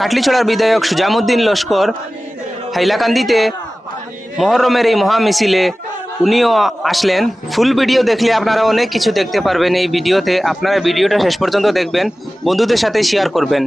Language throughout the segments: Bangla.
কাটলিছড়ার বিধায়ক সুজামুদ্দিন লস্কর হাইলাকান্দিতে মহরমের এই মহা মিছিলে উনিও আসলেন। ফুল ভিডিও দেখলে আপনারা অনেক কিছু দেখতে পারবেন এই ভিডিওতে। আপনারা ভিডিওটা শেষ পর্যন্ত দেখবেন, বন্ধুদের সাথে শেয়ার করবেন।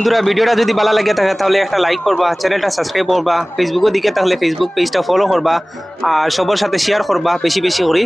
বন্ধুরা ভিডিওটা যদি ভালো লাগে থাকে তাহলে একটা লাইক করবা, চ্যানেলটা সাবস্ক্রাইব করবা, ফেসবুকে দিকে তাহলে ফেসবুক পেজটা ফলো করবা আর সবার সাথে শেয়ার করবা বেশি বেশি করে।